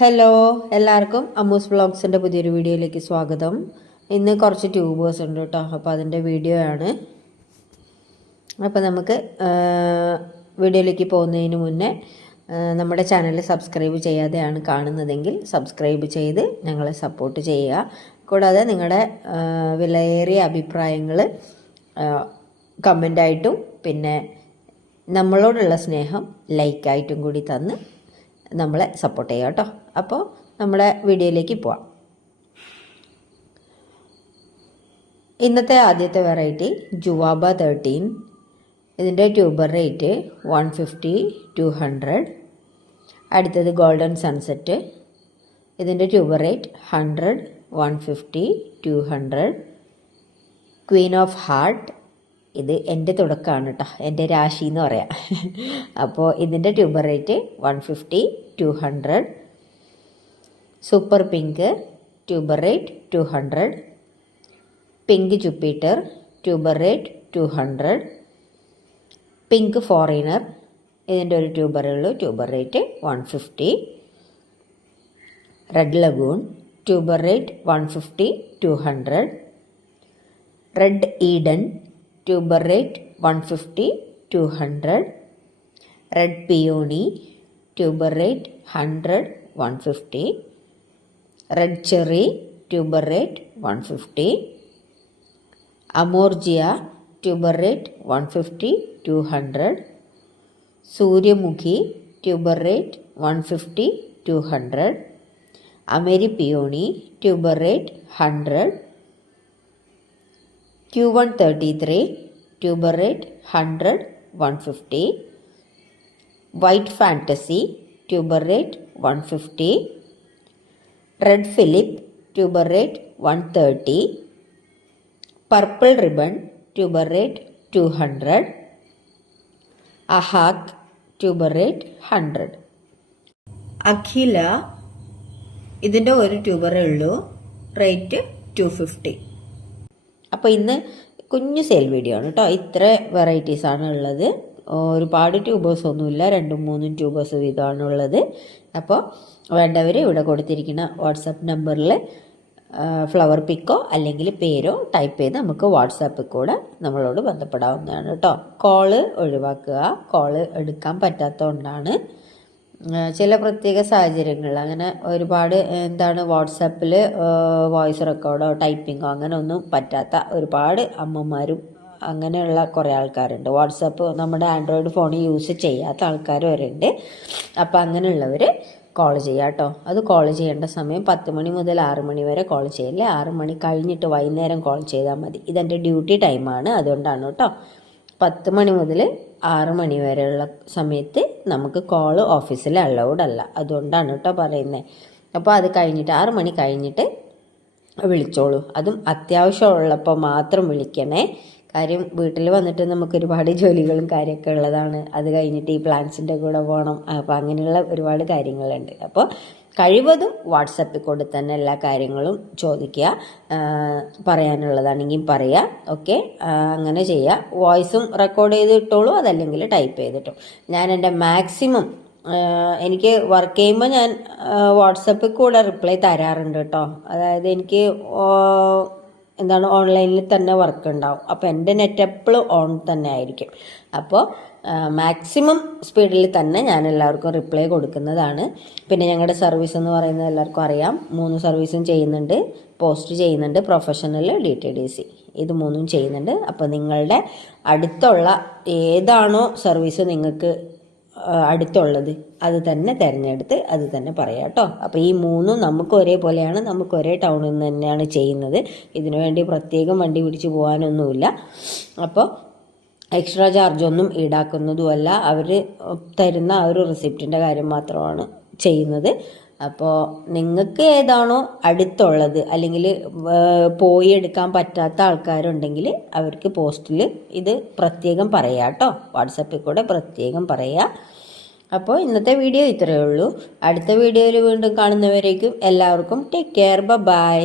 Hello, എല്ലാവർക്കും അമ്മൂസ് വ്ളോഗ്സിൻ്റെ പുതിയൊരു വീഡിയോയിലേക്ക് സ്വാഗതം. ഇന്ന് കുറച്ച് ട്യൂബേഴ്സ് ഉണ്ട് കേട്ടോ, അപ്പോൾ അതിൻ്റെ വീഡിയോ ആണ്. അപ്പോൾ നമുക്ക് വീഡിയോയിലേക്ക് പോകുന്നതിന് മുന്നേ നമ്മുടെ ചാനൽ സബ്സ്ക്രൈബ് ചെയ്യാതെയാണ് കാണുന്നതെങ്കിൽ സബ്സ്ക്രൈബ് ചെയ്ത് ഞങ്ങളെ സപ്പോർട്ട് ചെയ്യുക. കൂടാതെ നിങ്ങളുടെ വിലയേറിയ അഭിപ്രായങ്ങൾ കമൻ്റായിട്ടും പിന്നെ നമ്മളോടുള്ള സ്നേഹം ലൈക്കായിട്ടും കൂടി തന്ന് നമ്മളെ സപ്പോർട്ട് ചെയ്യുക കേട്ടോ. അപ്പോൾ നമ്മുടെ വീഡിയോയിലേക്ക് പോവാം. ഇന്നത്തെ ആദ്യത്തെ വെറൈറ്റി ജുവാബ 13. ഇതിൻ്റെ ട്യൂബർ റേറ്റ് 150-200. അടുത്തത് ഗോൾഡൻ സൺസെറ്റ്. ഇതിൻ്റെ tuber rate 100, 150-200. Queen of heart. ഇത് എൻ്റെ തുടക്കമാണ് കേട്ടോ, എൻ്റെ രാശി എന്ന് പറയാം. അപ്പോൾ ഇതിൻ്റെ tuber rate 150-200. Super pink tuber rate 200. Pink Jupiter tuber rate 200. Pink foreigner ഇതിൻ്റെ ഒരു ട്യൂബറേ ഉള്ളൂ, tuber rate 150. Red lagoon tuber rate 150-200. Red Eden tuber rate 150-200. Red peony tuber rate 100, 150. Red cherry tuber rate 150. അമോർജിയ ട്യൂബർ റേറ്റ് 150-200. സൂര്യമുഖി tuber rate 150-200. അമേരി peony tuber rate 100. Q133 tuber rate 100, 150. White fantasy tuber rate 150. Red Philip tuber rate 130. Purple ribbon tuber rate 200. അഹാക് tuber rate 100. Akhila ഇതിൻ്റെ ഒരു ട്യൂബറേ ഉള്ളൂ, rate 250. അപ്പോൾ ഇന്ന് കുഞ്ഞു സെയിൽ വീഡിയോ ആണ് കേട്ടോ. ഇത്ര വെറൈറ്റീസാണ് ഉള്ളത്. ഒരുപാട് ട്യൂബേഴ്സ് ഒന്നുമില്ല, 2-3 ട്യൂബേഴ്സ് വീതമാണ് ഉള്ളത്. അപ്പോൾ വേണ്ടവർ ഇവിടെ കൊടുത്തിരിക്കുന്ന വാട്സാപ്പ് നമ്പറിൽ ഫ്ലവർ പിക്കോ അല്ലെങ്കിൽ പേരോ ടൈപ്പ് ചെയ്ത് നമുക്ക് വാട്സാപ്പിൽ കൂടെ നമ്മളോട് ബന്ധപ്പെടാവുന്നതാണ് കേട്ടോ. കോള് ഒഴിവാക്കുക, കോള് എടുക്കാൻ പറ്റാത്തതുകൊണ്ടാണ്. ചില പ്രത്യേക സാഹചര്യങ്ങളിൽ അങ്ങനെ ഒരുപാട് വാട്സാപ്പിൽ വോയിസ് റെക്കോർഡോ ടൈപ്പിങ്ങോ അങ്ങനെ ഒന്നും പറ്റാത്ത ഒരുപാട് അമ്മമാരും അങ്ങനെയുള്ള കുറേ ആൾക്കാരുണ്ട്. വാട്സാപ്പ് നമ്മുടെ ആൻഡ്രോയിഡ് ഫോണിൽ യൂസ് ചെയ്യാത്ത ആൾക്കാർ വരെ ഉണ്ട്. അപ്പോൾ അങ്ങനെയുള്ളവർ കോൾ ചെയ്യുക കേട്ടോ. അത് കോൾ ചെയ്യേണ്ട സമയം 10 മണി മുതൽ 6 മണി വരെ കോൾ ചെയ്യില്ലേ, 6 മണി കഴിഞ്ഞിട്ട് വൈകുന്നേരം കോൾ ചെയ്താൽ മതി. ഇതെൻ്റെ ഡ്യൂട്ടി ടൈമാണ്, അതുകൊണ്ടാണ് കേട്ടോ. 10 മണി മുതൽ 6 മണി വരെയുള്ള സമയത്ത് നമുക്ക് കോള് ഓഫീസിൽ അലൗഡ് അല്ല, അതുകൊണ്ടാണ് കേട്ടോ പറയുന്നത്. അപ്പോൾ അത് കഴിഞ്ഞിട്ട് 6 മണി കഴിഞ്ഞിട്ട് വിളിച്ചോളൂ. അതും അത്യാവശ്യമുള്ളപ്പോൾ മാത്രം വിളിക്കണേ. കാര്യം വീട്ടിൽ വന്നിട്ട് നമുക്ക് ഒരുപാട് ജോലികളും കാര്യമൊക്കെ ഉള്ളതാണ്. അത് കഴിഞ്ഞിട്ട് ഈ പ്ലാൻസിൻ്റെ കൂടെ പോകണം. അപ്പോൾ അങ്ങനെയുള്ള ഒരുപാട് കാര്യങ്ങളുണ്ട്. അപ്പോൾ കഴിവതും വാട്സപ്പിൽ കൂടെ തന്നെ എല്ലാ കാര്യങ്ങളും ചോദിക്കുക, പറയാനുള്ളതാണെങ്കിൽ പറയുക. ഓക്കെ, അങ്ങനെ ചെയ്യുക. വോയിസും റെക്കോർഡ് ചെയ്ത് ഇട്ടോളൂ, അതല്ലെങ്കിൽ ടൈപ്പ് ചെയ്തിട്ടോ. ഞാൻ എൻ്റെ മാക്സിമം എനിക്ക് വർക്ക് ചെയ്യുമ്പോൾ ഞാൻ വാട്സപ്പിൽ കൂടെ റിപ്ലൈ തരാറുണ്ട് കേട്ടോ. അതായത് എനിക്ക് ഓൺലൈനിൽ തന്നെ വർക്ക് ഉണ്ടാവും. അപ്പോൾ എൻ്റെ നെറ്റ് എപ്പോഴും ഓൺ തന്നെ ആയിരിക്കും. അപ്പോൾ മാക്സിമം സ്പീഡിൽ തന്നെ ഞാൻ എല്ലാവർക്കും റിപ്ലൈ കൊടുക്കുന്നതാണ്. പിന്നെ ഞങ്ങളുടെ സർവീസ് എന്ന് പറയുന്നത് എല്ലാവർക്കും അറിയാം. 3 സർവീസും ചെയ്യുന്നുണ്ട്. പോസ്റ്റ് ചെയ്യുന്നുണ്ട്, പ്രൊഫഷണൽ, DTDC, ഇത് 3ഉം ചെയ്യുന്നുണ്ട്. അപ്പോൾ നിങ്ങളുടെ അടുത്തുള്ള ഏതാണോ സർവീസ് നിങ്ങൾക്ക് അടുത്തുള്ളത് അത് തന്നെ തിരഞ്ഞെടുത്ത് അത് തന്നെ പറയാം കേട്ടോ. അപ്പോൾ ഈ 3ഉം നമുക്ക് ഒരേപോലെയാണ്, നമുക്ക് ഒരേ ടൗണിൽ നിന്ന് തന്നെയാണ് ചെയ്യുന്നത്. ഇതിനു വേണ്ടി പ്രത്യേകം വണ്ടി പിടിച്ച് പോകാനൊന്നുമില്ല. അപ്പോൾ എക്സ്ട്രാ ചാർജൊന്നും ഈടാക്കുന്നതുമല്ല. അവർ തരുന്ന ആ ഒരു റിസിപ്റ്റിൻ്റെ കാര്യം മാത്രമാണ് ചെയ്യുന്നത്. അപ്പോൾ നിങ്ങൾക്ക് ഏതാണോ അടുത്തുള്ളത് അല്ലെങ്കിൽ പോയി എടുക്കാൻ പറ്റാത്ത ആൾക്കാരുണ്ടെങ്കിൽ അവർക്ക് പോസ്റ്റിൽ ഇത് പ്രത്യേകം പറയാം കേട്ടോ. വാട്സപ്പിൽ കൂടെ പ്രത്യേകം പറയാം. അപ്പോൾ ഇന്നത്തെ വീഡിയോ ഇത്രയേ ഉള്ളൂ. അടുത്ത വീഡിയോയിൽ വീണ്ടും കാണുന്നവരേക്കും എല്ലാവർക്കും ടേക്ക് കെയർ, ബൈ.